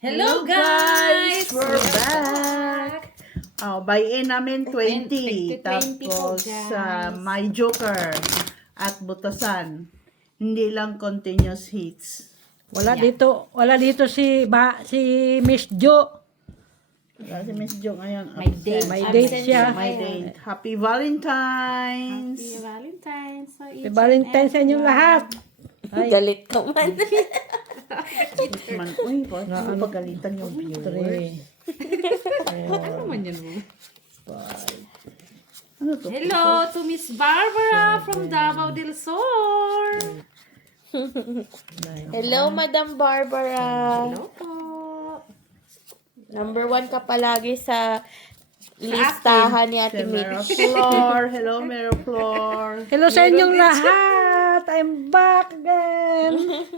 Hello guys! We're back! Buy-in namin 20. 20 po, Tapos guys. may joker at butasan. Hindi lang continuous hits. Wala dito si Miss Jo. Si Miss Jo ngayon. May date. May date siya. May date. Happy Valentine's! Happy Valentine's. So Happy Valentine's sa inyong lahat. Ay, Galit naman. Uy, ano pagalitan yung viewers? 3. Ano man yan mo? Ano to? Hello to Miss Barbara from Davao del Sur. Hello, Madam Barbara. Hello po. Number 1 ka palagi sa listahan ni Si Ate Mero Mitch. Flor. Hello, Mero Flor. Hello sa inyong lahat. I'm back again.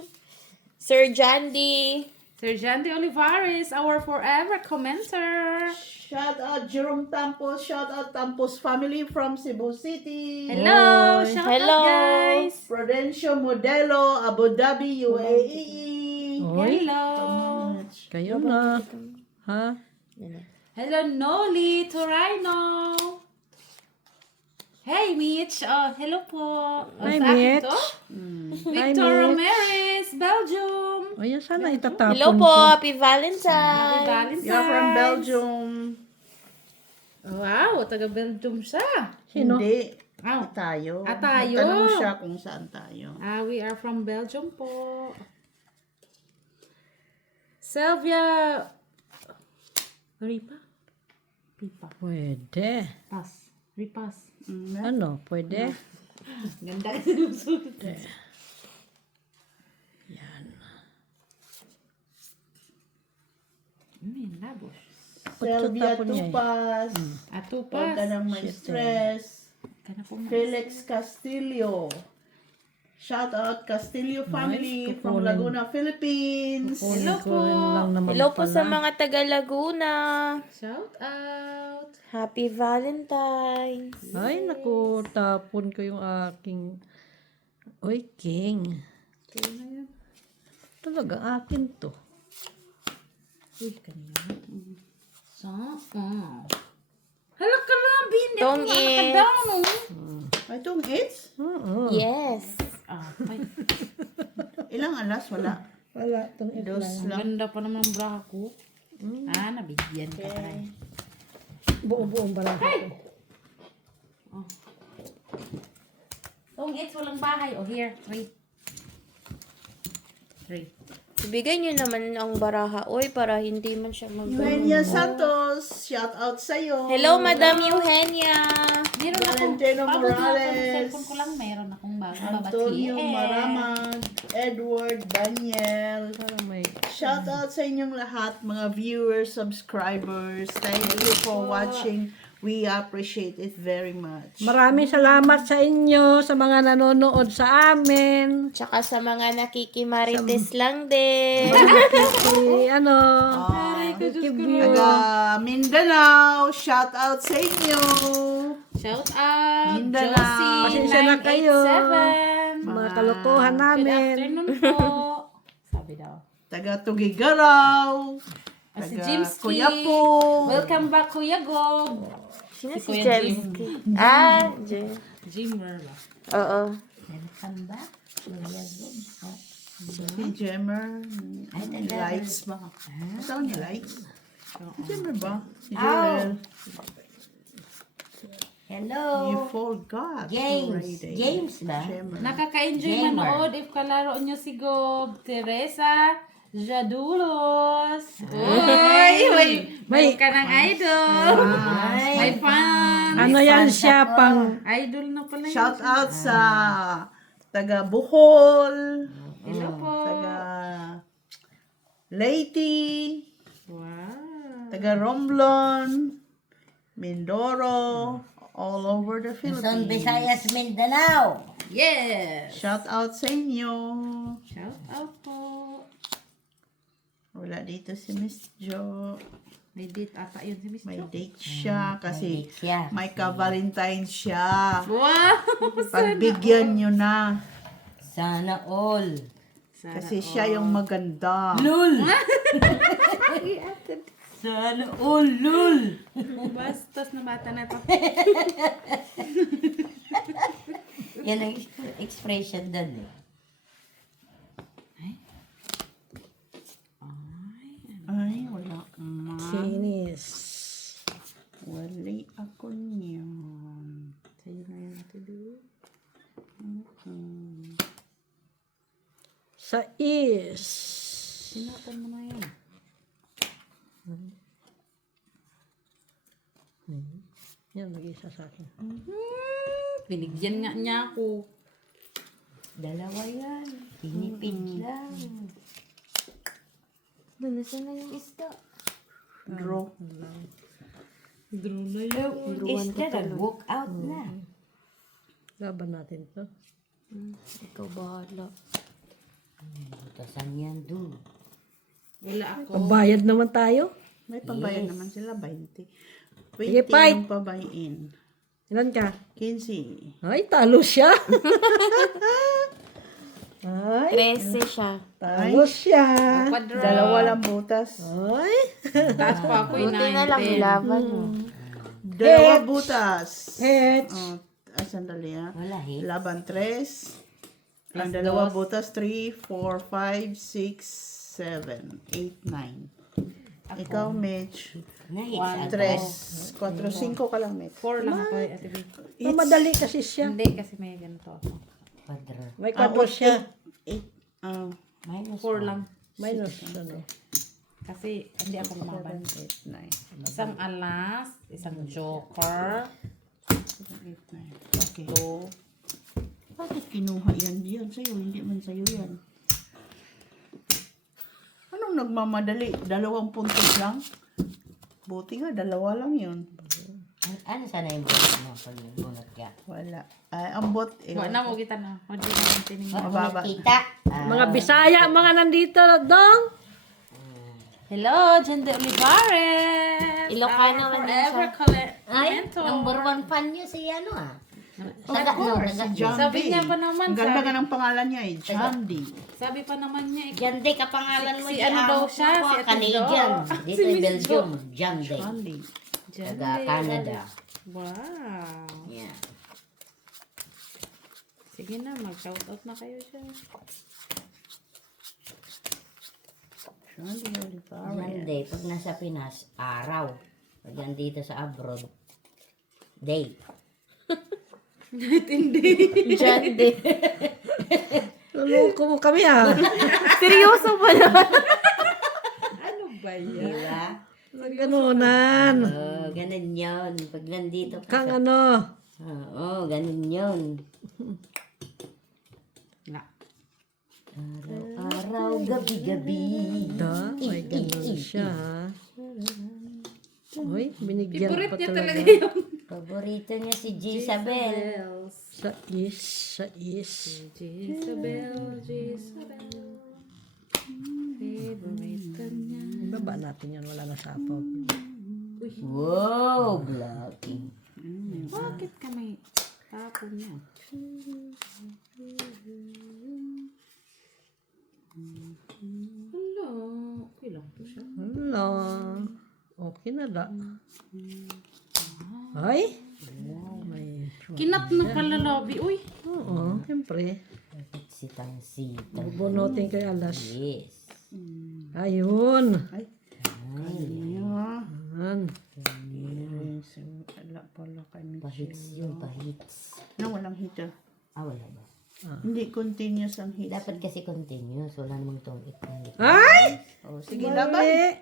Sir Jandy. Sir Jandy Olivares, our forever commenter. Shout out Jerome Tampos. Shout out Tampos family from Cebu City. Hello. Shout Hello. out guys. Prudencio Modelo, Abu Dhabi, UAE. Oy, Hello. kayo na. Ha? Hello Noli Torino. Hey Mitch. Oh, hello po. Hi, sa akin Mitch. to? Hi, Victor Mitch. Ramirez, Belgium. O yan, sana itatapon Hello po. ko. Happy Valentine's. Valentine's. You're from Belgium. Wow, taga Belgium siya. Sino? Hindi. Wow. Tayo. Tayo. Tanong siya kung saan tayo. We are from Belgium po. Sylvia Ripa? Pipa. Pwede. Pass. Ripas. Ano? Pwede? Ganda kasi nung sulit. Yan. Yan, labos. Selvia Pagkatapon niya eh. Tupas. Atupas. Huwag ka nang may stress. Kana po Felix Castillo. Shout out Castillo family Nice. from Kukunin. Laguna, Philippines. Hello po. Lang naman Hello po sa pala. mga taga Laguna. Shout out. Happy Valentine's. Ay, naku, tapon ko yung aking... Oy, King. Talaga, akin to. Uy, kanina. So, Hala ka lang, Bindi. Tong is. Ay, itong hits? Oo. Yes. Ilang alas? Wala. Wala, itong ito Dos lang. Ganda pa naman ang bra ko. Nabigyan ka pa. Buong barako ko. Tong it's walang bahay. Oh, here. 3. Ibigay nyo naman ang baraha. Oy, para hindi man siya Eugenia Santos. Shout out sa'yo. Hello, Madam Eugenia. Meron akong Valentino bago na Morales. akong cellphone ko lang. Meron akong bago Antonio babatiin. Maramag. Edward Daniel. Parang may... Shout out sa inyong lahat, mga viewers, subscribers. Thank you for watching. We appreciate it very much. Maraming salamat sa inyo, sa mga nanonood sa amin. Tsaka sa mga nakikimarites lang din. Si, ano, Kibyo. Taga Mindanao, shout out sa inyo. Shout out. Mindanao. Josie. Pasensya na kayo. 987. Mga kalokohan Good namin. afternoon po. Sabi daw. Taga Tugigaraw. Si Taga Jimski. Kuyapo. Welcome back, Kuya Gob. Sino si Kuya Jemski? Jem. Jimmer ba? Oo. Welcome back, Kuya Gob. Si Jemmer. Lights ba? Saan ni Lights? Si Jemmer ba? Si Joel. Hello. You forgot. James. already. James ba? Jemmer. Nakaka-enjoy Gamer. manood if kalaro nyo si Gob. Teresa Jadulos. Uy! May ka ng idol. May fan. Ano yan siya, pang... Idol na pala yun. Shout out sa taga Bohol. Hello po. Taga Leyte. Wow. Taga Romblon. Mindoro. All over the Luzon, Philippines. Visayas, Mindanao. Yes. Shout out sa inyo. Shout out po. Wala dito si Miss Jo. May date ata yun si Miss May Jo. date siya kasi date siya. may ka-Valentine siya. Wow! Pagbigyan nyo na. Sana all. Sana Kasi siya yung maganda. Lul! Sana ulul. Bastos na bata na to. Yan ang expression doon eh. Ay, wala ma. Kinis. Wali ako niyan. Sa'yo na yan ito doon. Sais. Sinatan mo na yan. Yan, mag-isa sa akin. Binigyan nga niya ako. Dalawa yan. Tinipid lang. Doon na saan na yung isda. Draw. Draw na yun. Instead nag-walk out na. Laban natin to. Ikaw bahala. Butasan yan doon. Wala ako. Pagbayad naman tayo. May pambayad naman sila, 20. Sige, 20 fight. yung pabayin. Ilan ka? 15. Ay, talo siya. Ay, 13 siya. talo siya. Quadro. Dalawa lang butas. Ay, Taas pa ako Buti na lang 9, 10. laban mo. Dalawa butas. Hedge. Oh, sandali ha. Wala eh. Laban 3. Ang dalawa butas, 3, 4, 5, 6, 7, 8, 9. Ikaw, Mitch. Nahits 3, 4, 5 ka lang, Mitch. 4 lang ako. Ate B. madali kasi siya. Hindi, kasi may ganito ako. Quadro. May kwadro siya. 8, Minus 4 lang. Minus, ano. Kasi hindi ako lumaban. 8, 9. Isang alas, isang joker, 8, 9. Okay. 2. Bakit kinuha yan diyan sa'yo? Hindi man sa'yo yan. Anong nagmamadali? 2 puntos lang? Buti nga, 2 lang yun. Ano sana yung bunot mo pag bunot ka? Wala. Ay, ang bot eh. Wala na mo kita na. Hindi na ang tining. Mababa. Kita. Mga Bisaya, mga nandito, dong. Hello, Jende Olivares! Ilocano man din Forever Ay, mentor. number 1 fan niyo si ano ah. Of course, si John Sabi D. niya pa naman, Ang ganda sabi- ka ng pangalan niya eh, John D. Sabi pa naman niya, John Day, kapangalan mo Si yan. ano daw siya? Si Ate Canadian. Jo. Dito Si yung Miss Belgium. John Day. John D. Taga Canada. wow. Yeah. Sige na, mag-shoutout na kayo siya. John D. John Olivares. Day, pag nasa Pinas, araw. Pag nandito sa abroad, day. John din. Luloko mo kami, ah. Seryoso ba naman? Ano ba Di yan? ba? Ganunan. Ganun yun. Pag nandito ka Kang sa... ano. Oo, ganun yun. Na. Araw-araw, gabi-gabi. Da, may ganun siya, ha. Uy, binigyan Favorite pa niya talaga. talaga yung Paborito niya si Jezabel. Sa is, sa is. Jezabel, Jezabel. Favorite niya. Ibaba natin yan, wala na sapaw. Wow, blocking. Bakit kami tapon niya? Hello. Okay lang po siya. Hello. Okay na da. Ay? May, Kinat na pala lobby. Uy. oo, siyempre. Sitang-sitang. Bubunutin kay alas. Yes. Ayun. Ay. Ayan. Wala pala kay Mitch. Pahits yun, pahits. No, walang heater. Ah, wala ba? Hindi continuous ang heat. Dapat kasi continuous. Wala namang tungit. Ay! Oh, sige, laban. Mali.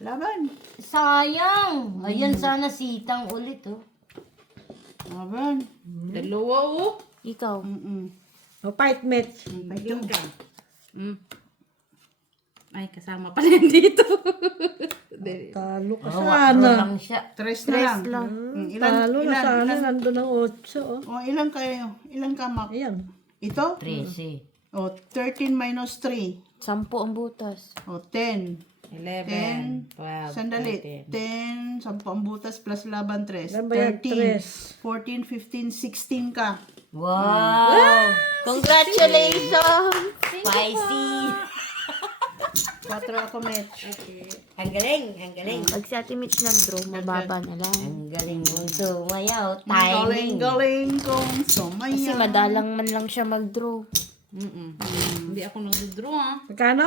Laban. Sayang! Ayun, sana sitang ulit, oh. Laban. Dalawa oh. Ikaw. O, fight match. Doon ka. Ay, kasama pala yan dito. Talo ka Oh, sana. lang siya. 3 na lang. Ilan, Talo na sana. ilan? Nandun ang 8. Oh. Oh, ilan kayo? Ilan ka, Mac? Ayan. Ito? 13. Oh, 13 minus 3. 10 ang butas. Oh, 10. 11, 12, Sandali. 13. 10, 10 ang butas plus laban 3. Ilan ba yan? 13, 14, 15, 16 ka. Wow! Congratulations! Spicy! 4 ako, Mitch. Okay. Ang galing, ang galing. Pag si Ate Mitch nag-draw, mababa na lang. Ang galing mo sumayaw. Galing, Timing. galing kong Kasi sumaya. madalang man lang siya mag-draw. Hindi ako nag-draw ah. Magkano?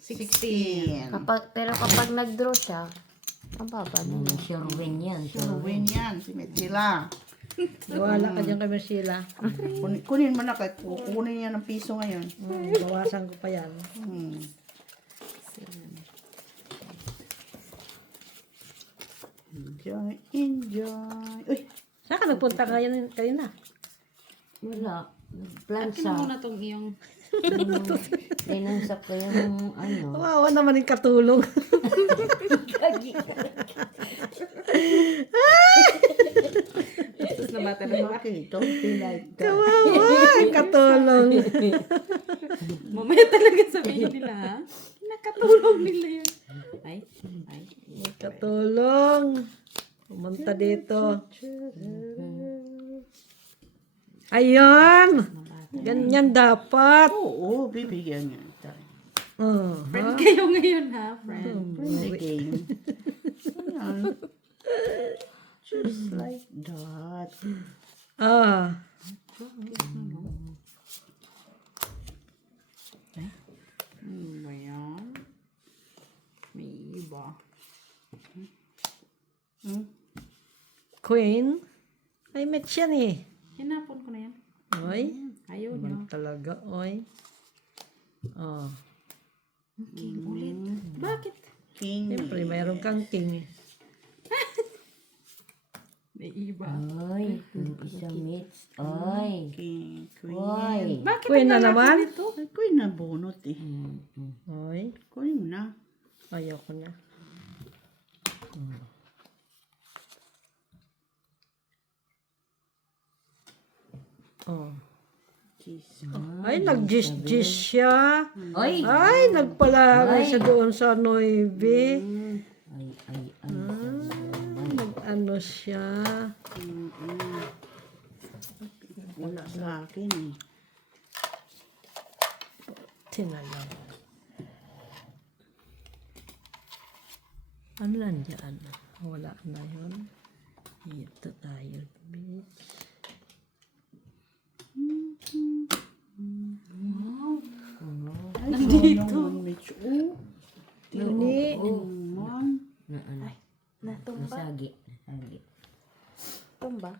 16. Pero kapag nag-draw siya, mababa na lang. Sure win yan. Sure win yan, si Mitchila. Wala ka dyan kay Marcela. Kunin mo na, kahit kukunin niya ng piso ngayon. Bawasan ko pa yan. Hmm. Enjoy, enjoy. Uy, Saan ka nagpunta ngayon kanina? Wala. Plan Akin na sa. muna tong iyong Pinansap ko yung ano. Wawa naman yung katulong. tapos na bata na ba? okay, don't be like that. Wawa, yung katulong. Mamaya talaga sabihin nila ha. Nakatulong nila yun. Ay. Katulong. Pumunta dito. Ayun. Ganyan dapat. Oo, bibigyan niya tayo. Friend kayo ngayon ha, friend. The game. Ayan. Just like that. Ah. Ano ba yan? May iba. Queen. Ay, match yan eh. Hinapon ko na yan. Oy. Ayaw niyo. Naman talaga, oy. Oh. King ulit. Bakit? King. Siyempre, mayroon kang king. May iba. Ay, yung isa mix. Ay. King. Queen. Ay. Bakit Queen na ang lalaki naman? nito? Ay, queen na bunot eh. Oy. Kunin mo na. Ayaw ko na. Oh. Jeez. Ay, nag-gis siya. Ay. Ay, nagpalaro siya doon sa Noive. Ay. Nag-ano siya. Wala sa akin eh. Tinalaw. Ano lang dyan? Wala na yun. Ito tayo, bitch. Nandito. Mitch. Oh. Tini. Naman. Na ano. Natumba. Nasagi. Nasagi. Tumba.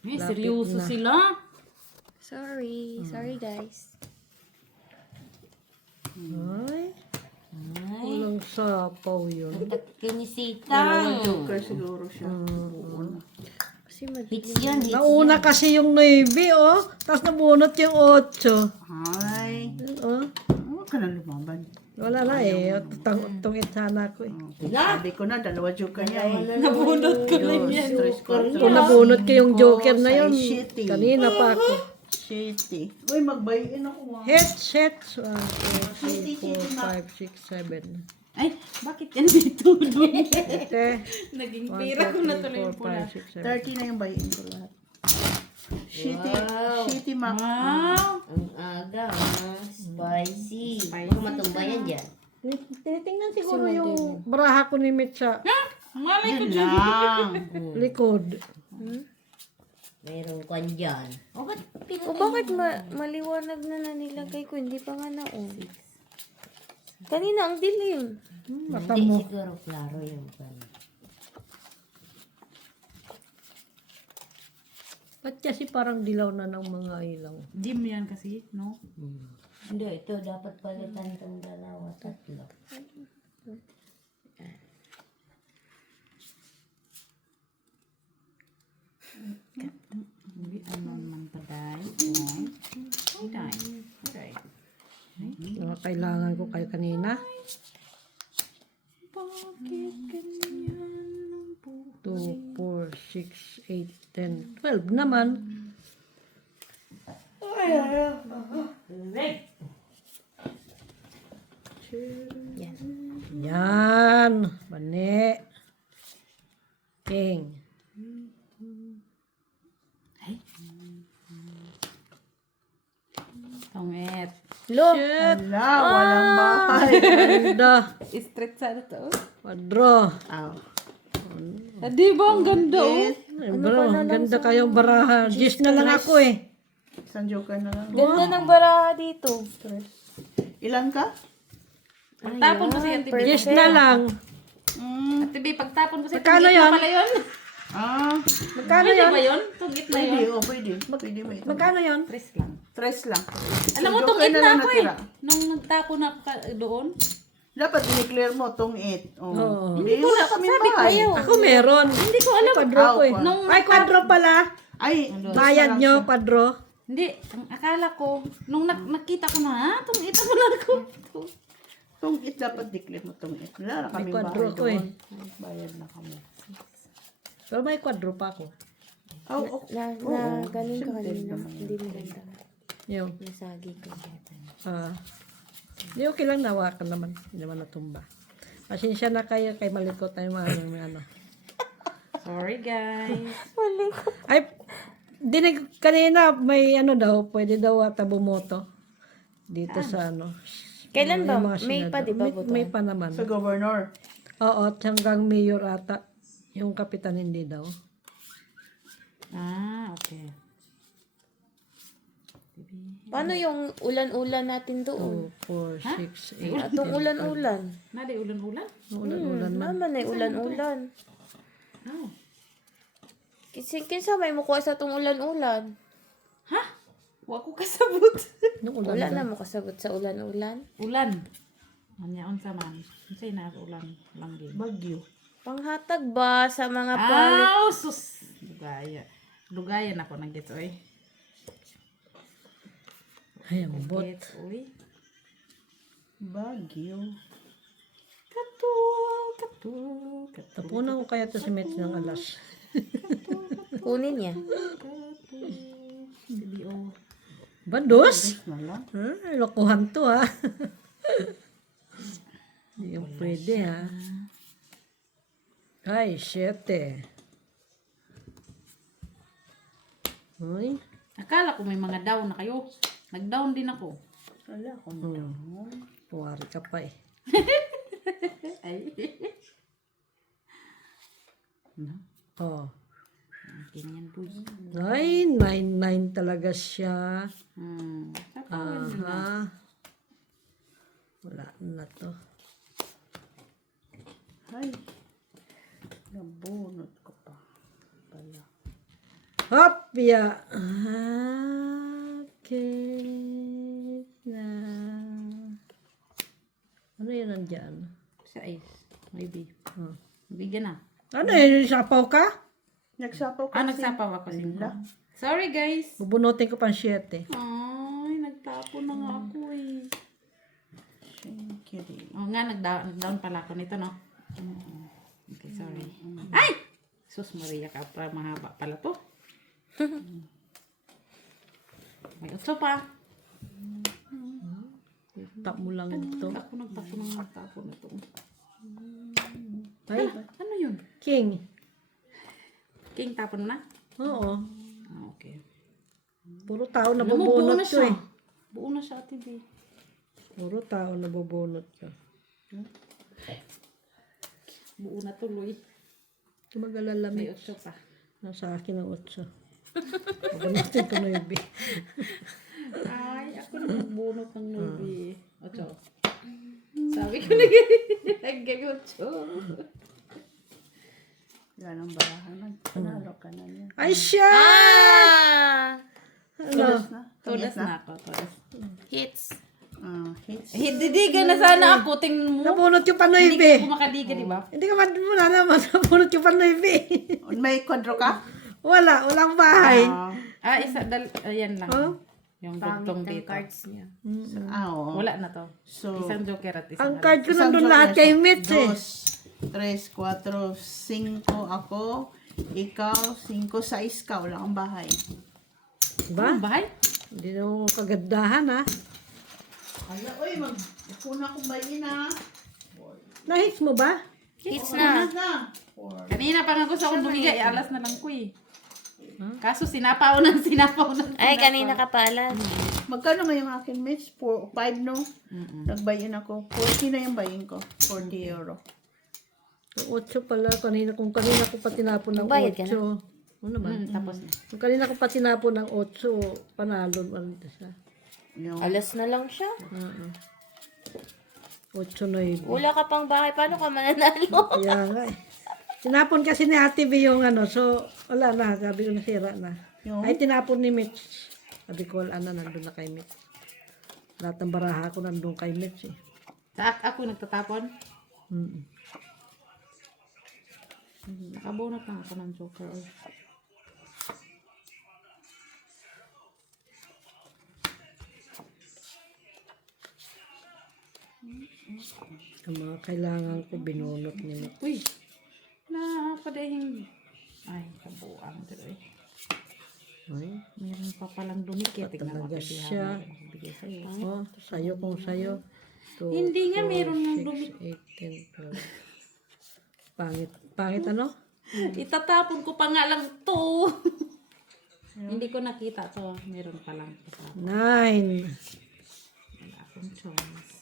May seryoso sila. Sorry. Sorry, guys. Ay, Ay. walang sapaw yun. Kinisitang. Joker siguro siya. Oo na. Kasi madilim. Hits yan. Hits Nauna kasi yung 9, oh. Tapos nabunot yung 8. Hi. Oh. Huwag ka na lumaban. Wala na eh. Tungit sana ko eh. Sabi ko na, dalawa joker niya eh. Nabunot ko lang yan. Kung nabunot ko yung joker na yun, Shitty. kanina pa ako. Shitty. Uy, magbayin ako ah. Headset. 1, 2, 3, 4, 5, 6, 7. Ay, bakit yan dito? Ete. Naging 1, pira ko na 2, tuloy yung 3, pula. 4, 5, 6, 7. 30 na yung bayin ko lahat. Shitty. Shitty Mac. Wow! Ang aga. Spicy. Spicy Baka matumba yan dyan. Tinitingnan siguro yung baraha ko ni Mitch sa Malay ko Yun dyan. lang. likod. Mayroong kwan dyan. O, ba't O bakit maliwanag na nilagay ko? Hindi pa nga na-on. Kanina ang dilim. Mata Hindi mo. siguro klaro yung kwan. Ba't kasi parang dilaw na ng mga ilaw? Dim yan kasi, no? Hindi, ito dapat palitan itong dalawa, tatlo. Hindi, ano naman pa dahil. Ay, dahil. Okay. Mga kailangan ko kayo kanina. Bakit ganyan ang buhay? 2, 4, 6, 8, 10, 12 naman. Yan. Yan. Bane. King. Tongit. Lo. Shit. Wala, walang bahay. Ganda. Straight sa to. Quadro. Aw. Di ba ang ganda oh? Ay, bro, ganda kayong baraha. Gis na lang ako eh. Isang joker na lang. Ganda ng baraha dito. Ilan ka? Pagtapon mo siya, Ate B. Gis na lang. Ate B, pagtapon mo siya. Magkano tungit yan? na pala yun. Ah, Magkano Pwede yun? ba yun? Tungit na pwede. yun. Oh, pwede. Pwede mo ito. Magkano yun? Tres lang. 3 lang. Alam mo, So, tungit joker na lang ako eh. natira. Nung nagtapon na ako doon. Dapat i-declare mo tong 8. Oh. Oo. Hindi wala kami bahay. Ako meron. Hindi ko alam. Quadro ko eh. Nung- Ay, quadro pala. Ay, Bayad nyo, quadro. Hindi, ang akala ko, nung nakita ko na, tungit mo na ako. Tong 8 dapat declare mo tong 8. Wala na kami quadro bahay ko eh. doon. Bayad na kami. Pero may quadro pa ako. Oh, Galing ka kanina. Hindi maganda. Yung, Nasagi ko. di okay lang, nawakan naman. Hindi naman natumba. Pasensya na kayo kay malikot na yung mga ano. Sorry guys. Ay, dinig kanina, may ano daw, pwede daw ata bumoto. Dito sa ano. Kailan ba? yung mga May pa, senador. di ba, May pa naman. sa governor. Oo, hanggang mayor ata. Yung kapitan hindi daw. Okay. Paano yung ulan-ulan natin doon? 2, 4, 6, 8. Atong ulan-ulan. Nadi ulan-ulan? Ulan man. Naman ay ulan-ulan. Oh. Kinsa may mukuha sa atong ulan-ulan? Ha? Wa ko kasabot. Nung ulan Wala ba? na mo kasagot sa ulan-ulan. Ulan. Anya unsa man? Unsay na ulan langgin? Bagyo. Panghatag ba sa mga palit? Sus. Dugayan ako nang gets oy. Ay, ang bot. Gets oy. Bagyo. Katul. Tapunan ko kaya to si Mitch ng alas. Kunin niya. CBO. Bandos? Na lang. Lokohan to ha. Hindi yung pwede ha. Ay, 7. Uy. Akala ko may mga down na kayo. Nag-down din ako. Wala akong Puwari ka pa eh. Ay. Oh. Ganyan po. Ay, 9 talaga siya. Tapawan din na. Aha. Wala na to. Ay. Nabunot ko pa. Pala. Hop! Ya. Okay. Na. Ano yun nandyan? Sa ice. Maybe. Oh. Bigyan na. Ano yun? Sapaw ka? Nagsapaw ka. Nagsapaw ako simula. Sorry guys. Bubunutin ko pang 7. Ay, nagtapo na nga ako eh. Kiri. Oo nga, nag-down pala ako nito, no? Okay, sorry. Ay! Sus Maria ka, mahaba pala to. May utso pa. Tap mo lang ito. Ako nagtapo na to. Ay, Ano yun? King. King tapon na? Oo. Okay. Puro tao na Alam mo, buo bubunot na ko siya. eh. Buo na siya, Ate B. Puro tao na bubunot ko. Buo na tuloy. Tumagalalami. May utso pa. Nasa akin ang 8. Bubunutin ko 9. Ay, ako na magbunot ng nubi. Otso. Sabi ko na nag-utso. Yan ang barahan. Panalo ka na yan. Ay, siya! Ano? Todas na ako. Todas. Hits. Hits. Hididigan na sana ako. Tingnan mo. Nabunot yung pa 9. Hindi ko makadiga, di ba? Hindi ka wala naman. Nabunot yung pa 9. May kwadro ka? Wala. Walang bahay. Ayan lang. Oh? Yung dugtong dito. niya. Oo. Wala na to. So, Isang joker at Ang isang card ko isang nandun joker, lahat kay so, Mitch eh. 2, 3, 4, 5 ako. Ikaw, 5, 6 ka. Wala kang bahay. Diba? bahay? Hindi na mo kagandahan ha. Ala, oy, magpuna kong bayin na. Nahits mo ba? Hits na. Na. Kanina pa nga gusto akong bumigay. Alas na lang ko eh. Kaso sinapaw ng Ay, kanina ka pala. Magkano nga yung akin, Mitch? 5, no? Mm-mm. Nagbayin ako. 40 na yung bayin ko. 40 euro. Yung 8 pala, kanina ko pa tinapon ng Bayad ka 8. Ano naman? Tapos na. Kung kanina ko pa tinapon ng 8, panalo man siya. Yung, Alas na lang siya. 8 na yun. Wala ka pang bahay. Paano ka mananalo? Kaya nga eh. Tinapon kasi ni Ate B yung ano, so wala na, sabi ko nasira na. Yung? Ay tinapon ni Mitch. Sabi ko wala na, nandun na kay Mitch. Lahat ng baraha ko nandun kay Mitch eh. Ako nagtatapon. Mm. Nakabunot lang ako ng joker. Oy. Ang mga kailangan ko binunot ni Mitch. Uy! Napadahing... Ay, kabuang tuloy. Ay, Meron pa palang dumikit. Tignan mo talaga kasi siya. magbigay sa'yo. oh, sayo kung sayo. Hindi nga, meron ng dumi. 8, 10, 12. Pangit ano? Itatapon ko pa nga lang to. Hindi ko nakita to. Meron pa lang. 9. Wala akong choice.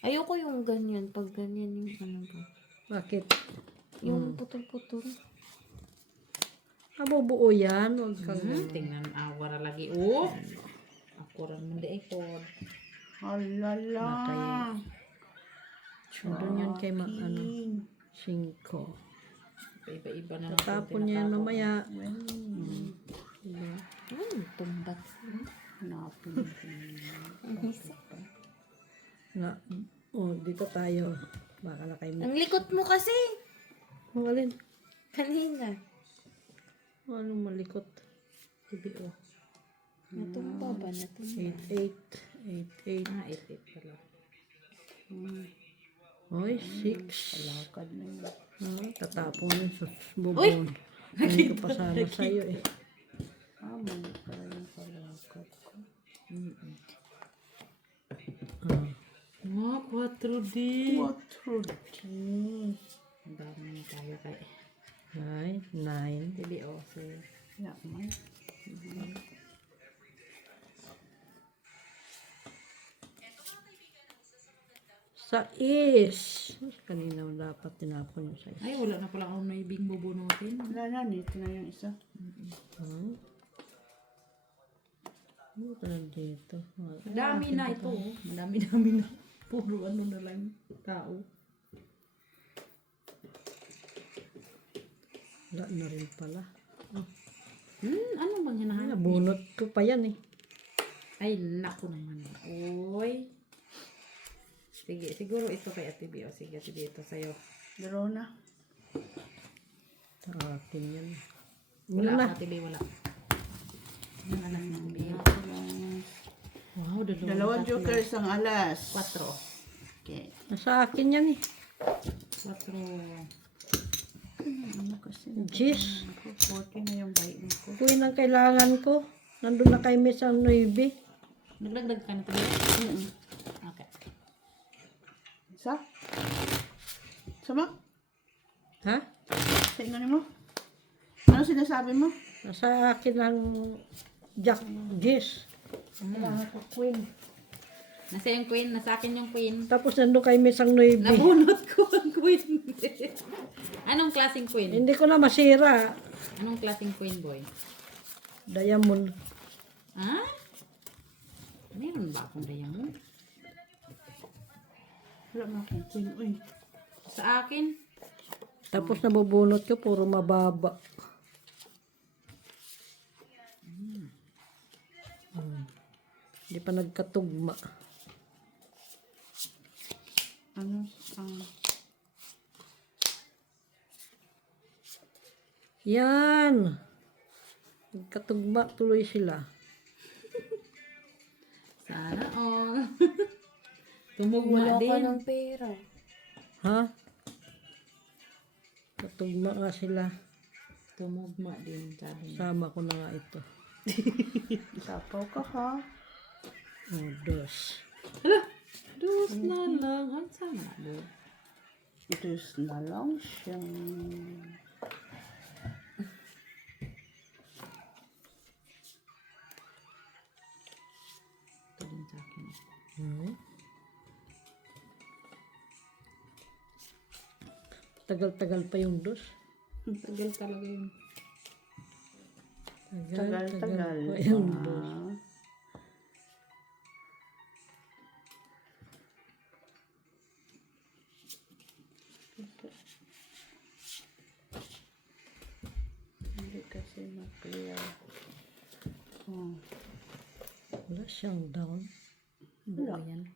Ayoko yung ganyan. Pag ganyan yung ano ba. Bakit? Yung putol-putol. Mabubuo yan. Huwag kang... Tingnan, wala lagi. Oh! Ako rin mandi ay pod. halala. Doon yan kay ano, 5. Iba-iba na lang. Tapon niya yan mamaya. Tumbat. Hanapin ko. Nga, dito tayo. Baka na kayo. Ang likot mo kasi. Ang alin? Kanina. Ano malikot? Ibig Natumba ba? Natumba. 8, 8, 8, 8. 8 pala. Oy, 6. Lakad na yun. Tatapon yun sa bubon. Hindi ko pa sana sa'yo eh. May kaya palakad ko. Oh, 4D. What fruit? Ang dami na tayo kay. Ay, 9. Dili o. So, Yeah, may. Sa is. Kanina dapat tinapon yung sa is. ay, wala na pala akong naibing bubunutin. Wala na, nito na yung isa. Ano ka na dito? Madami na ito. Oh. Madami-dami na. Puro ano na lang tao. Wala na rin pala. Ano bang hinahanap? Nabunot ko pa yan eh. Ay, naku naman. Oy. Sige, siguro ito kay Ate B. O, sige, Ate B, ito sa'yo. Daro na. Sa akin yan. Wala na. ako, Ate B, wala. Yan alam ng B. Wow, Dalawang joker, isang alas. 4. Okay. Nasa akin yan eh. 4. Ano kasi? Jeez. 40 na yung bayin ko. Kuhin ang kailangan ko. Nandun na kay Miss ang 9. Nagdagdag ka na ito, B? Okay. Isa? Sama? Ha? Sa inganin mo? Ano sinasabi mo? Nasa akin ang Jack Gish. Kailangan ko queen. Nasa yung queen, nasa akin yung queen. Tapos nandun kay Miss ang 9. Nabunot ko ang queen. Anong klaseng queen? Hindi ko na masira. Anong klaseng queen, boy? Diamond. Ha? Meron ba akong diamond? Wala na akong queen. Uy. Sa akin? Tapos nabubunot ko, puro mababa. Hindi pa nagkatugma. Ano? Yan. Nagkatugma tuloy sila. Sana all. Tumugma Wala ka din. ng pera. Ha? Katugma nga sila. Tumugma din. Sabi. Sama ko na nga ito. Tapaw ka ha. Oh, dos. Dus na lang. Ang sama do. Dos na lang siya. Tagal-tagal pa yung dos. Tagal talaga yun. Tagal-tagal. pa yung dos. Ah. Hindi kasi ma-clear. Oh. Wala siyang down. Buo yan.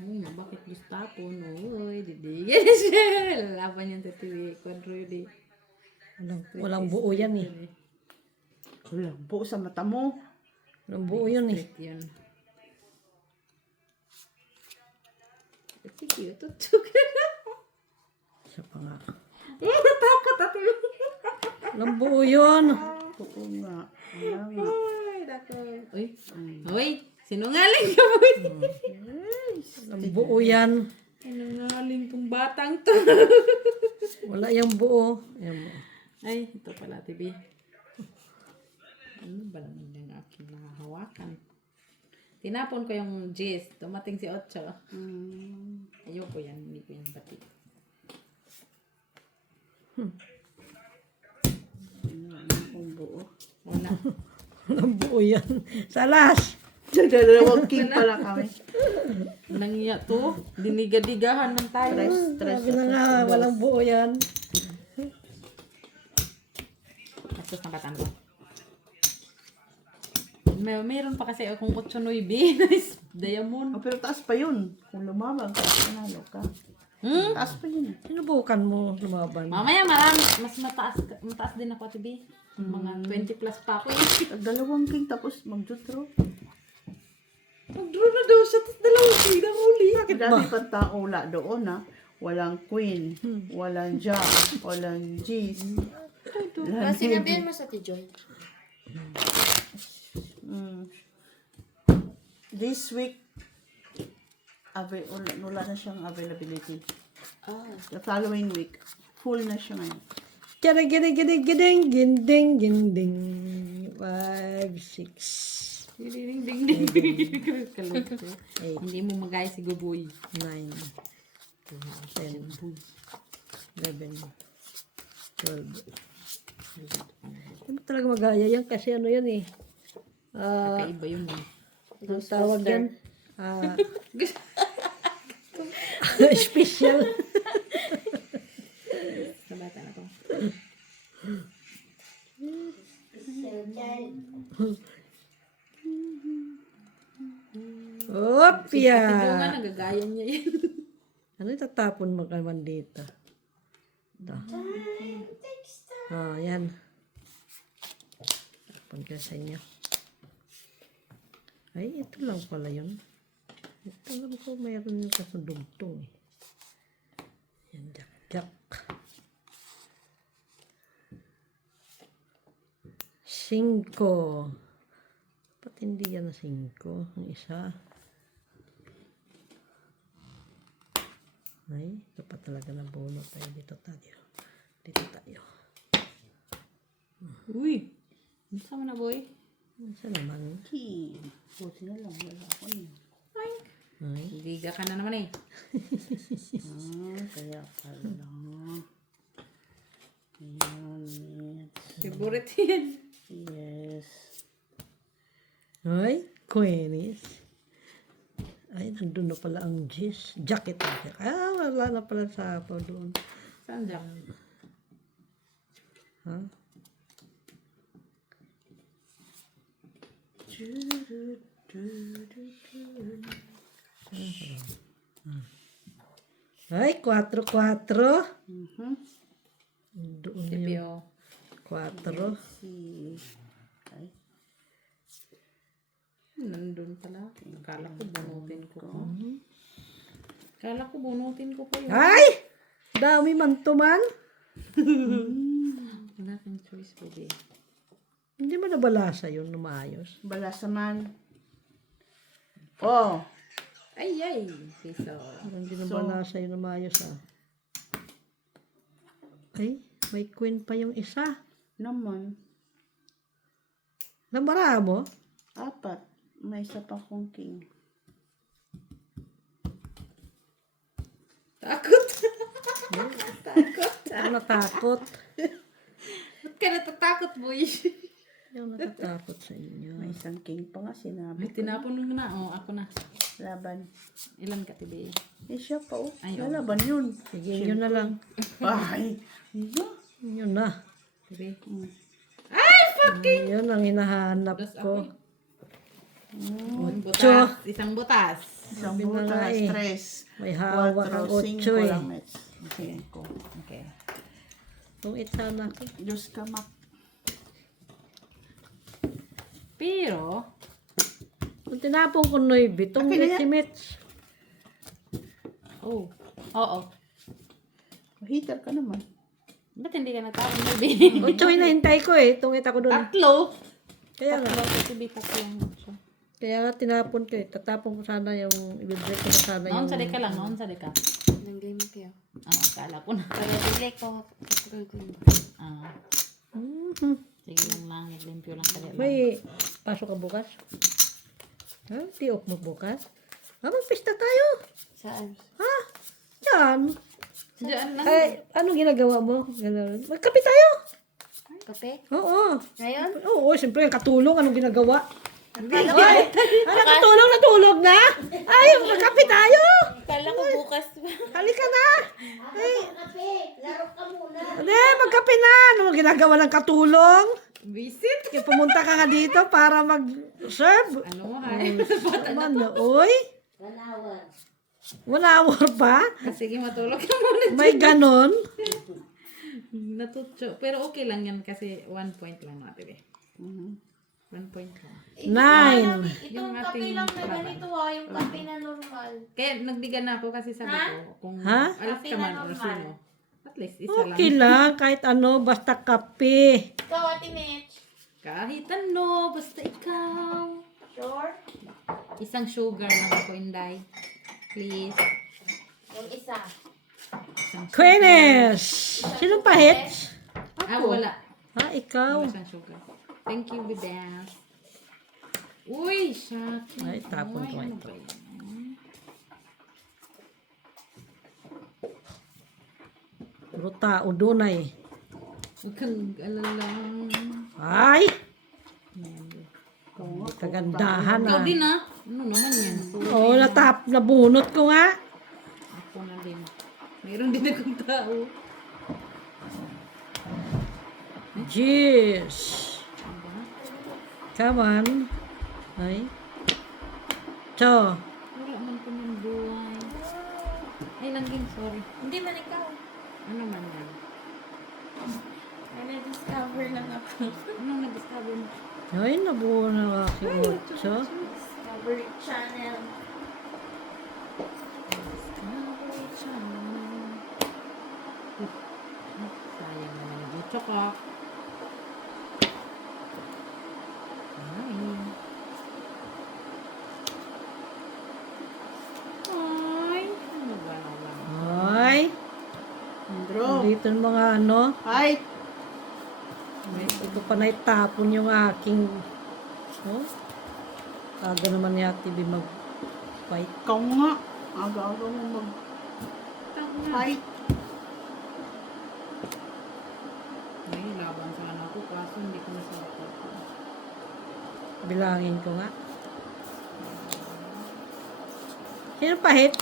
Ay, bakit gustapon? Uy, didigil siya. Lalaban yung tatiwi. Quadrudy. Walang buo yan eh. Wala, buo sa mata mo. Walang buo yun eh. Yun. Sige, tutok. Isa pa nga. Takot at Walang buo yun. Oo nga. Wala nga. Ay, dako. Uy. Uy, sinungaling ka mo. Walang buo yan. Sinungaling tong batang to. Wala yung buo. Ayan mo. Ay, ito pala, TV. Ano ba naman yung aking nahahawakan? Tinapon ko yung G's. Tumating si Ocho. Ayoko yan. Hindi ko yan bati. Kung buo. Wala. Walang buo yan. Salas! Dalawang king pala kami. Nangya to. Diniga-digahan ng tayo. Stress. Sabi na nga, walang buo yan. Tapos na batang ko. Mayroon pa kasi akong 8-9. Nice. Diamond. Oh, pero taas pa yun. Kung lumabang ka, panalo ka. Taas pa yun. Sinubukan mo lumaban. Mamaya marami. Mas mataas din ako, TV. Mga 20 plus pa ako eh. Dalawang king tapos mag-draw. Mag-draw na daw siya. Tapos dalawang king na huli. Dami pang tao wala doon ha. Walang queen, walang jack, walang G's. Sinabihan mo sa Tijoy. This week, wala na siyang availability. The following week, full na siya ngayon. Kaya giding, ginding, ginding. 5, 6, Ding ding ding ding. Hindi mo magaya si Guboy. 9, 10, 11, 12. Hindi mo talaga magaya yan kasi ano yan eh. Kakaiba yun eh. Ang tawag yan? Special. Sa bata na to. Opya! Ito nga, nagagaya niya yan. Ano itatapon mo naman dito? Ito. Yan. Tapon ka sa inyo. Ay, ito lang pala yun. Ito alam ko mayroon yung kasundugtong eh. Yan, jak. 5. Ba't hindi yan na 5? Ang isa. Ay, ito pa talaga na bono tayo. Dito tayo. Uy! Gusto mo na, boy? Isa naman. King. Buti na lang, wala ako niya. Ay, Liga ka na naman eh. Kaya pala. Ayan. Favorite yan. Yes. ay, Queenies. Ay, nandun na pala ang G's. Jacket. Wala na pala sa apo doon. Saan dyan? Ha? Ay, 4. Doon na yung Pipio. 4. Ay. Nandun pala. Kala ko bunutin ko pa. Kala ko bunutin ko pa yun. Ay! Dami man to man. Wala kang choice, baby. Hindi mo nabalasa yun na maayos. Balasaman. Oh. Ay, piso. Hindi nabalasa yun na maayos ah. Ay, may queen pa yung isa. Naman. Nabara mo? May isa pa akong king. Takot. Ako natakot. Ba't ka natatakot, boy? Hindi ako natatakot sa inyo. May isang king pa nga sinabi. Ay, tinapon mo na. Oh, ako na. Laban. Ilan ka, tibi? Eh, siya pa, oh. Ay, oh. Lalaban yun. Sige, yun na lang. Ay, yeah. Yun na. Tibi. Yun ang hinahanap Dos ko. Butas. Isang butas. Isang Sabi na nga butas, eh. tres. May hawak ang 8 5 eh. lang, Mets. Cinco. Okay. Kung sana ko. Diyos ka, Mak. Pero, Kung tinapon ko 9, itong Akin na yan. Mitch. oh. Oo. Heater ka naman. Ba't hindi ka natapon, baby? 8 hinahintay ko eh. Tungit ako doon. Tatlo. Kaya nga. Tatlo. Tibi, tatlo lang. Kaya nga tinapon ko eh. Tatapon ko sana yung, i-break ko na sana Noon yung... sa deka lang, noon sa deka. Naglimpyo. Akala ko na. Kaya dili ko katulog ko. Ah, Mhm. sige lang, naglimpyo lang kaya lang. May pasok ka bukas? Ha? Di off mo bukas? Ha? Magpista tayo. Saan? Ha? Yan. Diyan lang. Ay, anong ginagawa mo? Ganun. Magkape tayo. Kape? Oo. Ngayon? Oo, siyempre yung katulong. Anong ginagawa? Ay, katulong natulog na? Ay, magkape tayo. Kala ko bukas pa. Halika na. Ay. Hindi, magkape na. Anong ginagawa ng katulong? Visit. Kaya pumunta ka nga dito para mag-serve. Ano mo, hay? Man, oy. 1 hour pa? Sige, matulog ka muna. May ganon? Natutso. Pero okay lang yan kasi 1 point lang natin eh. 1 point lang. 9. Yung Itong kape ating lang na laban. ganito yung kape na normal. Kaya nagbigan na ako kasi sabi ko, kung Ha? alas ka man or sino. At least isa lang. Okay lang, kahit ano, basta kape. Ikaw, Ate Mitch. Kahit ano, basta ikaw. Sure? Isang sugar lang ako, Inday. Please. Yung isa. Isang sugar. Quenes! Sinong pahit? Ah, wala. Ha, ikaw? Wala siyang sugar. Thank you, Bidas. Uy, shocking. Ay, tapon ko Ano ito. ba yan? Puro tao doon ay. Huwag kang alala. Ay! Oo, Kagandahan Ikaw ah. din ah. Ano naman yan? Oo, nabunot ko nga. Ako na din. Mayroon din akong tao. Jeez. Come on. Ay. So, Wala man ko ng buhay. Ay, langging, sorry. Hindi man ikaw. Ano man yan? Ay, na-discover lang ako. Ano nag-discover mo? ay, nabuo na aking 8. Discovery Channel. Discovery Channel. Sayang naman yung butso ko. Ay. Ay. Ano ba naman? Ay. Draw. Dito yung mga ano. Fight. Ito pa na itapon yung aking... Oh. Aga naman ni Ate B mag-fight. Ikaw nga. Aga-aga mo mag-fight. Ay, laban sana ako kaso hindi ko nasakot. Bilangin ko nga. Sino pahit?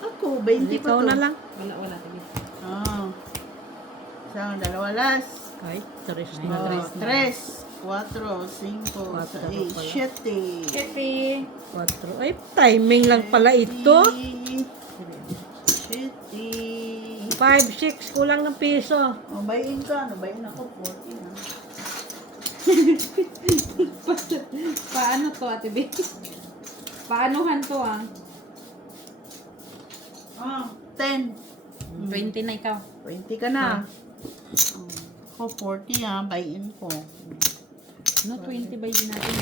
Ako, 20 pa Ikaw to. na lang. Wala. Sige. Ah. Isang, dalawa las. Ay, tres Oh, na. 3, 4, 5, Quatro 6, pala. 7. Pepe. 4. Ay, timing lang pala ito. 7. 5, 6. Kulang ng piso. Mabayin ka. Nabayin ako. 40 na. Paano to, Ate B? Paanohan to ah? Ah, 10. 20 na ikaw. 20 ka na. Ako, 40 ah. Bayin ko. No, 20 ba yun natin?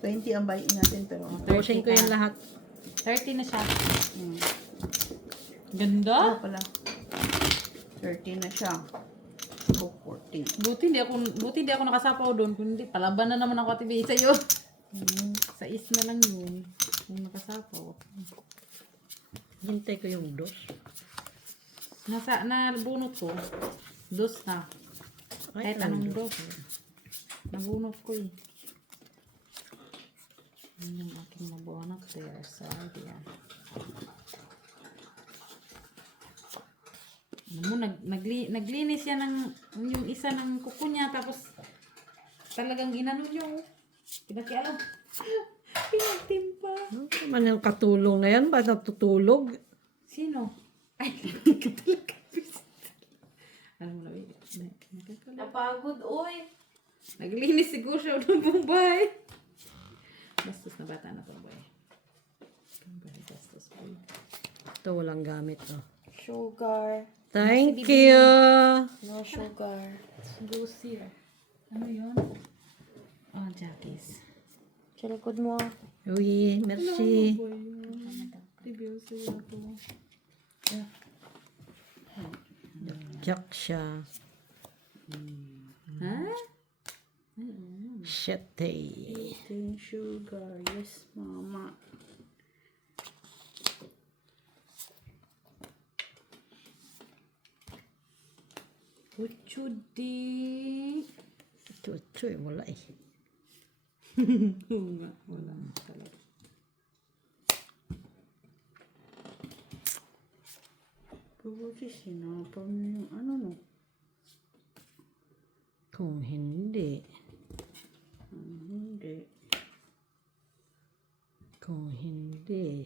20 ang bayin natin pero. Tusin ko yung lahat. 30 na siya. Hmm. Ganda. Pala. 30 na siya. Ako, 40. Buti hindi ako nakasapaw doon. Kundi palaban na naman ako, Ate B, sa'yo. Sais na lang yun. Yung nakasapaw. Hintay ko yung dos. Nabunot ko. Dos na. Ay, Kahit anong dos. Nabunot ko eh. Yun yung aking nabunot there. So, yan. Naglinis yan ng yung isa ng kuko niya. Tapos talagang inano niyo. Pinakialam. Pinagtimpa. Ano naman yung katulong na yan? Ba't natutulog? Sino? Ay, talaga. Ano mo na, wait. Napagod, oy. Naglinis siguro siya ng buong bahay. Bastos na bata na itong bahay. Bastos po. Ito walang gamit. Oh. Sugar. Thank you. No sugar. Lucy. Ano yun? Oh, Jackies. Sa likod mo. Oui, merci. Review siya ito. Jack siya. Ha? Shete. Eating sugar. Yes, mama. Kuchudi. Chuchu, wala eh. Oo nga, wala talaga. Pagbuti sinapal mo yung ano no. Kung hindi. Hindi. Kung hindi.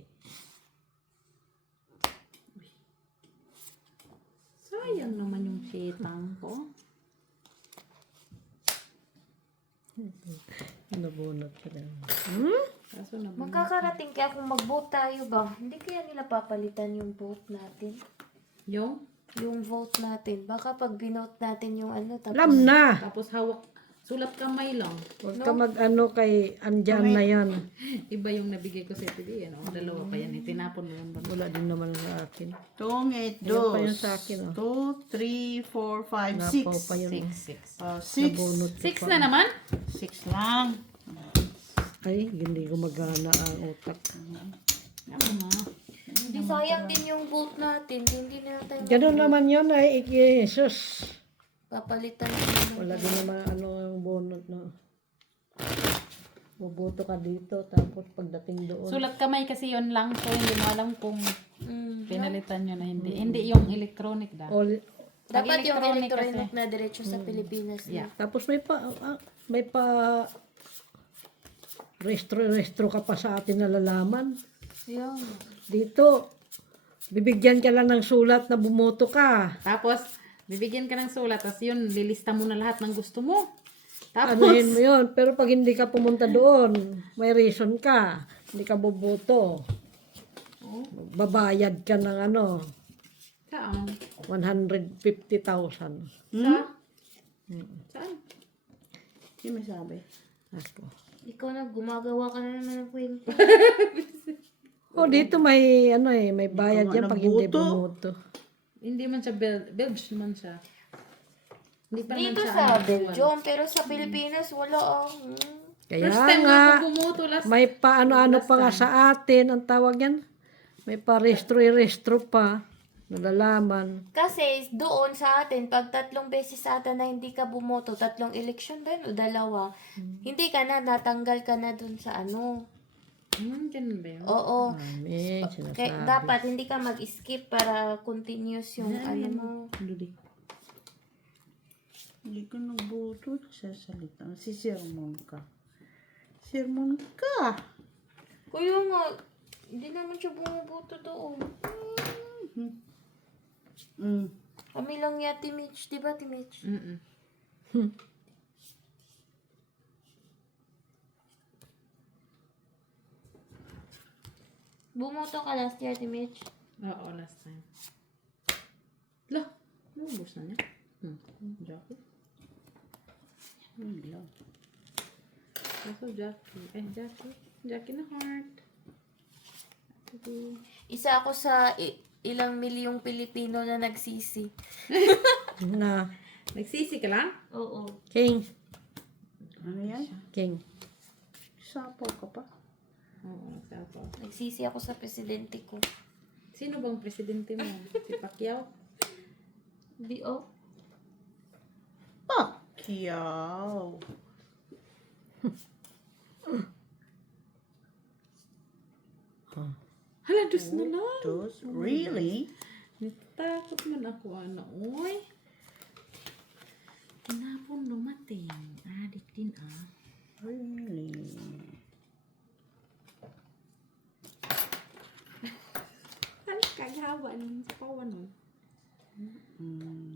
Sayang naman yung sitang ko. Nabunot ka lang. Kaso naman. Magkakarating kaya kung mag-vote tayo ba? Hindi kaya nila papalitan yung vote natin? Yung? Yung vote natin. Baka pag binote natin yung ano, tapos... Alam na! Tapos hawak. Sulat kamay lang. Huwag ka mag-ano kay andyan na yan. Iba yung nabigay ko sa TV. Ano? Dalawa pa yan. Tinapon mo lang ba? Wala din naman sa akin. Tong, eight, Ilan pa dos. yun sa akin, oh? 2, 3, 4, 5, Napaw 6. pa yun. Six. 6. Nabunot ko Six pa. na naman? 6 lang. Ay, hindi gumagana ang utak. Ano na? Hindi sayang din yung vote natin. Hindi na tayo Ganun naman yun ay Jesus. papalitan natin. Wala din naman ano yung bonot na. Buboto ka dito tapos pagdating doon. Sulat kamay kasi yun lang. So hindi mo alam kung Mm. pinalitan nyo na hindi. Hindi yung electronic da. All, Dapat yung electronic electronic na diretso sa Pilipinas. Yeah. tapos may pa restro ka pa sa atin na lalaman. Yan. Dito, bibigyan ka lang ng sulat na bumoto ka. Tapos, bibigyan ka ng sulat. Tapos yun, lilista mo na lahat ng gusto mo. Tapos, Anuhin mo yun. Pero pag hindi ka pumunta doon, may reason ka. Hindi ka boboto. Babayad ka ng ano, saan? 150,000. Saan? Hindi may sabi. Ako. Ikaw na, gumagawa ka na naman ng kwento. Oh, dito may ano may bayad Ikaw nga yan pag hindi nagboto. bumoto. Hindi man siya Belge man siya. Hindi pa Dito man siya. sa Belgium, pero sa Pilipinas, wala ah. Kaya First time nga, na ako bumoto last. may paano-ano pa nga sa atin, ang tawag yan. May pa-restro pa, nalalaman. Kasi doon sa atin, pag 3 beses sa atin na hindi ka bumoto, 3 eleksyon ba yun o 2, hindi ka na, natanggal ka na doon sa ano. Ganun ba yun? Oo. May sinasabi. Kaya dapat hindi ka mag-skip para continuous yung ano mo. Hindi ka nagboto. Sasalita. Sermon ka. Sermon ka. Kuya nga, hindi naman siya bumuboto doon. Kami lang ya, Timich. Di ba, Timich? Mm-mm. Bumoto ka last year, Timich. Oo, last time. Lah, naubos na niya. Jackie. Kaso Jackie. Jackie na heart. Isa ako sa ilang milyong Pilipino na nagsisi. Na, Nagsisi ka lang? Oo. King, Ano yan? King. Nagsapaw ka pa? Oo, tapos. Nagsisi ako sa presidente ko. Sino bang presidente mo? Si Pacquiao? B.O. Pacquiao. Hala, dus na lang. Those, really? Natakot man ako, ano. Uy. Hinapon lumating. Adik din, ah. Really? Ano kaghawa nun sa pawan nun?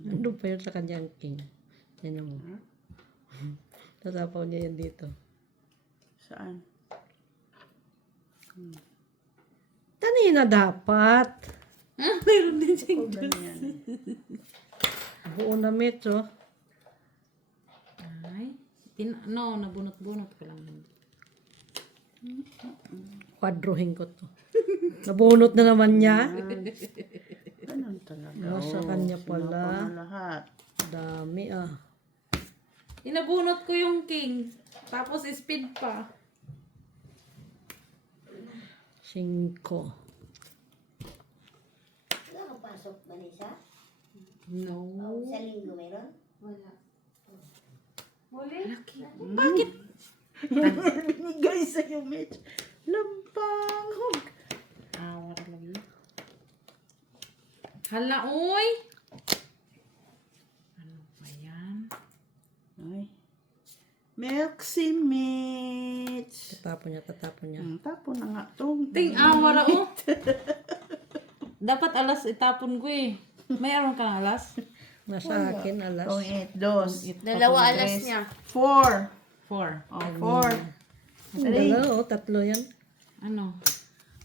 Ano pa yun sa kanyang king? Yan mo. Tatapaw niya yan dito. Saan? Kanina dapat. Ah, mayroon din siyang O, ganyan. Buo na metro. Ay. No, nabunot-bunot ko lang. Kwadrohin ko to. Nabunot na naman niya. Ganun talaga. Nasa kanya Sinapa pala. na lahat. Dami ah. Inabunot ko yung king. Tapos speed pa. 5. Wala kang pasok, Vanessa? No. Sa linggo meron? Wala. Muli? Bakit? Binigay sa'yo, Mitch. Lampang. Awa talaga. Hala, uy! Ano ba yan? Ay. Milk si Mitch. Tatapon niya. Tapo na nga to. Ting awa ra, oh. Dapat alas itapon ko eh. Mayroon kang alas? Nasa akin alas. Kung 8, 2, Dalawa alas niya. 4. 4. Oh, 4. Dalawa, 3 yan. Ano?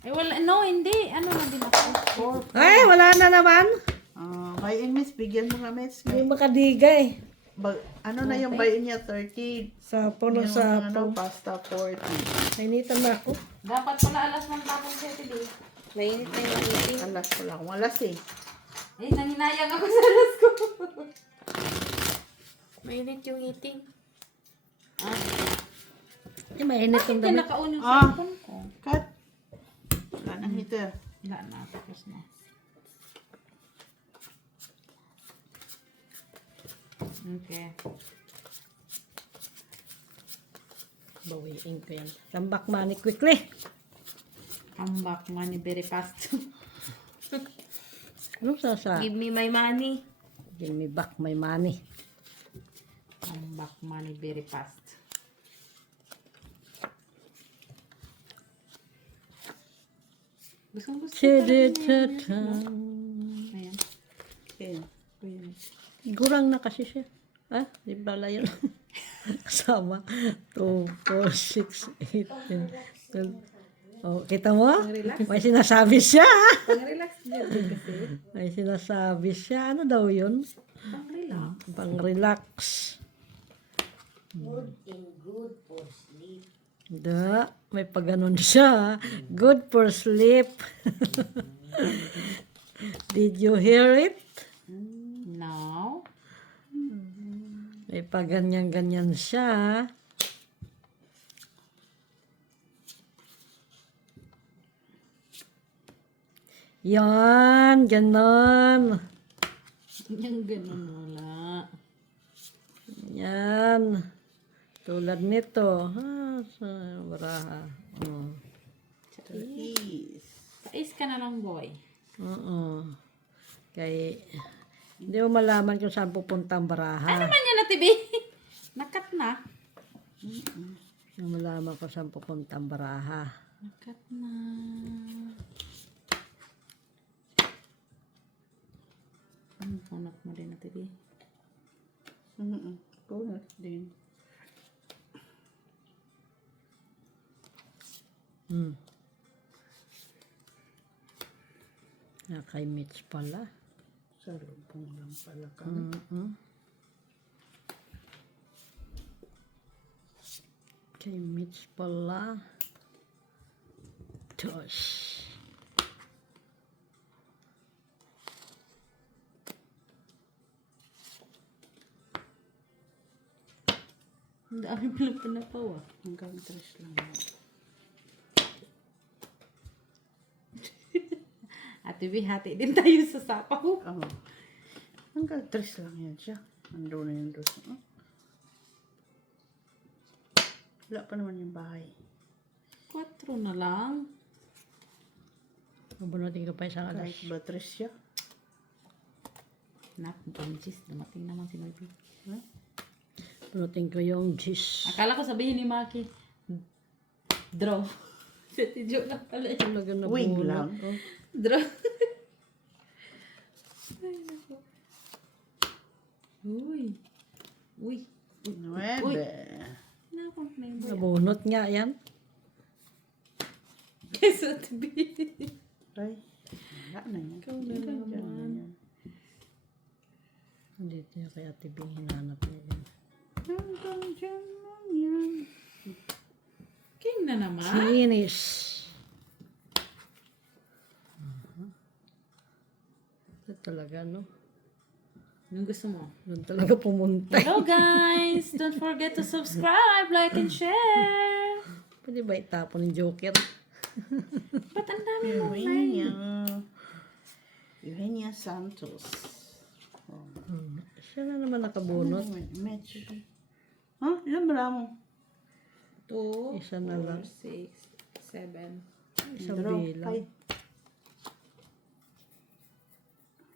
Ay, wala. No, hindi. Ano na din ako? 4. Ay, wala na naman. Buy-in, Mitch. Bigyan mo nga, Mitch. Hindi makadigay. Ano na yung buy-in niya? 30. Sa puno Yung sa ano, pasta 40. Nainitan na ako. Dapat pala alas ng tapon siya, Tidi. Mainit na yung meeting. Alas ko lang. Walas eh. Ay, nanginayang ako sa alas ko. Mainit yung eating. Eh, mainit yung Kaya damit. nakaon yung Ah. cellphone ko. Cut. Wala na heater. Wala na, tapos na. Okay. Bawiin ko yan. Lambak money quickly. Come back, money very fast. Anong sasa? Give me my money. Give me back my money. Come back, money very fast. Gusto Chiditata. Ayan. Okay. Gurang na kasi siya. Ah, di pala yun. Kasama. 2, 4, 6, 8, 10, 12. Oh, kita mo? May sinasabi siya. Pang-relax din kasi. May sinasabi siya. Ano daw yun? Pang-relax. Pang-relax. Good and good for sleep. Da, may paganon siya. Good for sleep. Did you hear it? Now, May paganyan-ganyan siya. Yan, ganon. yung ganun wala. Yan. Tulad nito. Sa baraha. Oh. Please. Sais ka na lang, boy. Oo. Kaya, hindi mo malaman kung saan pupunta ang baraha. Ano man yan na, Tibi? Nakat na. Hindi mo malaman kung saan pupunta ang baraha. Nakat na. Ano punot mo din na, Tibi? Bonus din. Kay Mitch pala. Salubong lang pala ka. Kay Mitch pala. Tosh. Ang dami palang panapaw ah. Hanggang 3 lang yan. Ate B, hati din tayo sa sapaw. Oh. Hanggang 3 lang yan siya. Ando na yung dos. Oh. Wala pa naman yung bahay. 4 na lang. Mabunutin ko pa isang alas. Kahit ba 3 siya? Nak, buntis. Dumating naman si Noy B. Bunutin ko yung cheese. Akala ko sabihin ni Maki, draw. Si Tijo na pala yun. Talaga na Wing bunot. lang. Oh. Draw. Uy. Uy. 9. Nakapang na yung boy. Nabunot nga yan. Sa Ate B. Ay, wala na yan. Ikaw na naman. Dito niya kay Ate Bing hinanap niya yan. Hanggang dyan lang yan. King na naman. Finish. Ito talaga, no? Anong gusto mo? Doon talaga pumunta. Hello guys! Don't forget to subscribe, like, and share! Pwede ba itapon ng Joker? Ba't ang dami mo? Eugenia. Eugenia Santos. Oh. Siya na naman nakabunot. Match. Ha? Ilan ba mo? 2, Isa na lang. 6, 7, Isang Draw. bilang.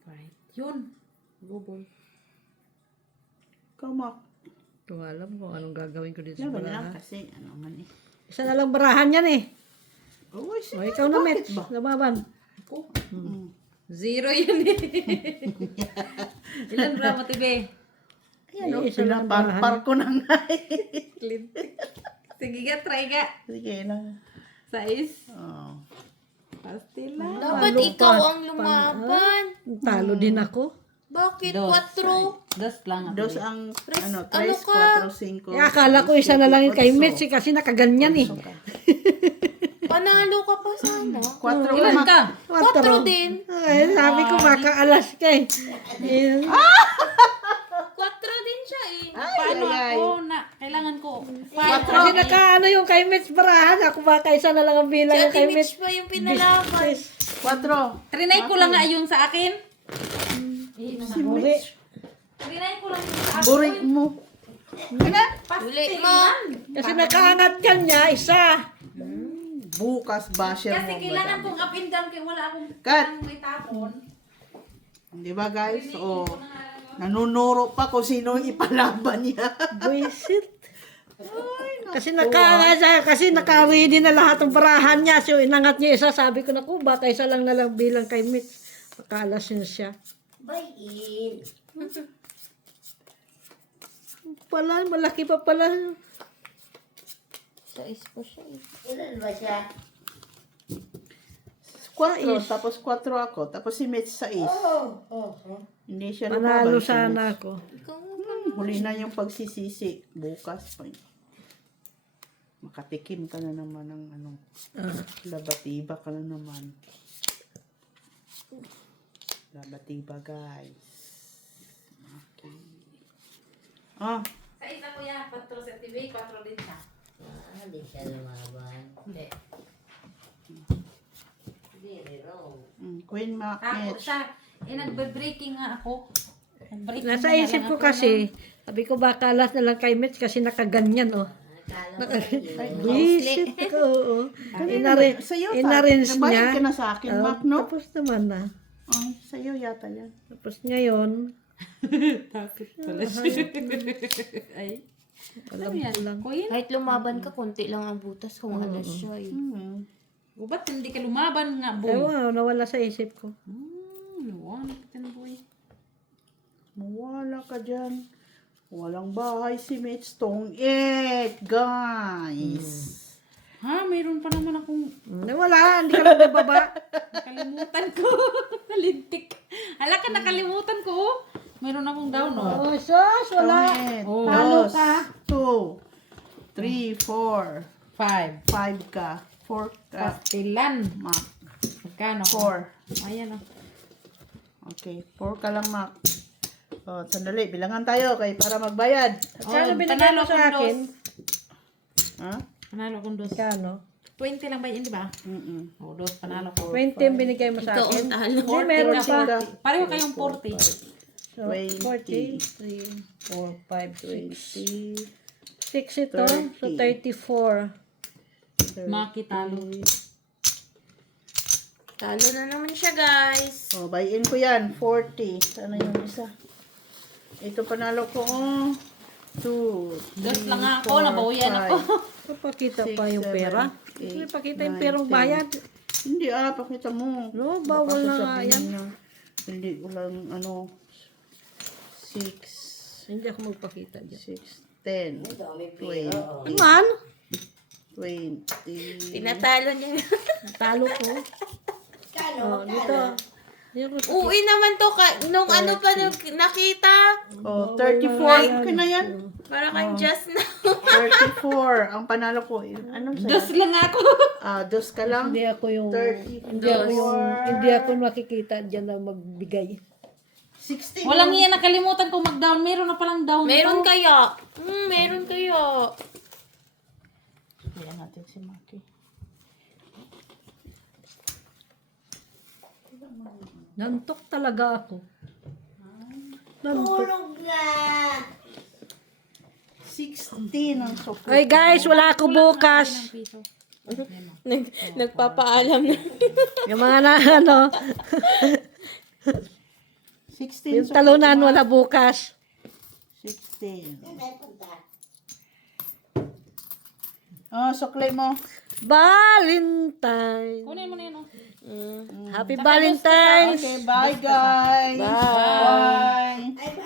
5. Yun! Bubol. Kamak. Ito nga alam ko anong gagawin ko dito sa Laban lang barahan. kasi. Ano man eh. Isa na lang barahan yan eh. Oh, O, ikaw na, Met. ba? Lumaban. Ako? Mm. 0 yun eh. Ilan ba mo, Tibe? Ayan o, Isa lang pinaparpar ko na nga eh. Sige ga, try ga. Sige lang. 6. Oh. Pastila. Dapat ikaw ang lumaban. Talo din ako. Bakit? 4? Dos lang. Ate Dos B. ang, ano 3, ka? 4, 5. Eh, akala ko isa na lang yung kay Met kasi nakaganyan eh. Panalo ka pa sana. 4 Ilan ka? 4 din. Ay, sabi ko baka alas ka eh. Eh, 4 din siya eh. Paano ako na kailangan ko? Kasi nakaano yung kay Met barahan. Ako baka isa na lang ang bilang Si yung Ate kay Met. Mitch pa yung pinalaban. 4. Trinay ko lang nga yung sa akin. Uri. Trinay ko lang yung sa akin. Buri mo. Uli mo. Kasi nakaangat ka niya, isa. Bukas basher mo. Kasi kailangan kong up and down kaya wala akong Cut. may tapon. Di ba guys? O, nanunuro pa kung sino yung ipalaban niya. Buisit. Kasi nakaangat siya, kasi naka-ready na lahat ng barahan niya. So, inangat niya isa. Sabi ko, naku, baka isa lang na lang bilang kay Met. Makalas yun siya. Bayin. Pala, malaki pa pala. 6 pa siya eh. Ilan ba siya? 4, tapos 4 ako. Tapos si Mitch 6. Hindi siya Panalo lumaban. si sana Mitch. ako. Ikaw nga. Huli na yung pagsisisi. Bukas pa. Makatikim ka na naman ng ano. Labatiba ka na naman. Labatiba guys. Okay. Ah, Sa isa ko yan, 4 sa TV, 4 din siya. Hindi siya lumaban. Hindi. Very wrong. Queen Mac Ako Mitch. siya, nagbe-breaking nga ako. Nag-breaking Nasa na isip lang ko ako kasi, sabi ko baka alas na lang kay Met kasi nakaganyan oh. Akala ko yun. Buisit ko, oo. Inarrange Nabayad niya. ka na sa akin, Oh, Mac, no? Tapos naman na. Ay, sa'yo yata yan. Tapos ngayon, Tapos pala siya. Ay. alam Ano yan? ko lang. Queen? Kahit lumaban ka, konti lang ang butas kung alas siya eh. O ba't hindi ka lumaban nga, boy? Ewan, nawala sa isip ko. Luwan ka na, boy. Mawala ka dyan. Walang bahay si Mitch Tong 8, guys. Ha? Mayroon pa naman akong Nawala, hindi ka lang nababa. nakalimutan ko. Nalintik. Hala ka, nakalimutan ko. Mayroon akong down, oh. Oh, sus, wala. Oh, Talo ka. 2, 3, 4, 5. 5 ka. 4 ka. Pastilan. Mac. Magkano? 4. Ayan, oh. Okay, 4 ka lang, Mac. Oh, sandali. Bilangan tayo kay para magbayad. Kano binigay panalo mo kong sa akin? Ha? Panalo kong dos. Kano? 20 lang ba yun, di ba? Mm-mm. O, dos, panalo ko. 20 ang binigay mo sa Ikaw akin. ang talo. Hindi, meron pa. Pareho kayong 40. So, 20. 40, 3, 4, 5, 6. 20. 6 ito. So, 34. Makitalo. Talo na naman siya, guys. Oh, buy-in ko yan. 40. Sana yung isa. Ito panalo ko. 2, Dos lang ako, nabawian ako. Papakita pa yung pera. Hindi pakita yung perang bayad. Hindi pakita mo. No, bawal na nga sasabihin yan. na, hindi ulang 6, Hindi ako magpakita dyan. 6, 10, 20, Man, 20. Pinatalo niya. talo ko. Oh, dito. Uwi naman to nung ano pa nakita. Oh, 34. Okay na yan. Para kang just na. 34. Ang panalo ko. Anong sa'yo? Dos lang ako. Dos ka lang. Hindi ako yung 34. hindi ako makikita diyan na magbigay. 16. Walang iyan, nakalimutan ko mag-down. Meron na palang down. Meron kaya? Meron kaya. Kaya natin si Maki. Nantok talaga ako. Nantok. 16 ang support. Ay guys, wala ako bukas. Nagpapaalam na. Yung mga na ano, 16 yung talunan wala bukas. 16. Oh, suklay mo. Valentine. Kunin mo na yun. Oh. Happy Valentine. Okay, bye guys. Bye.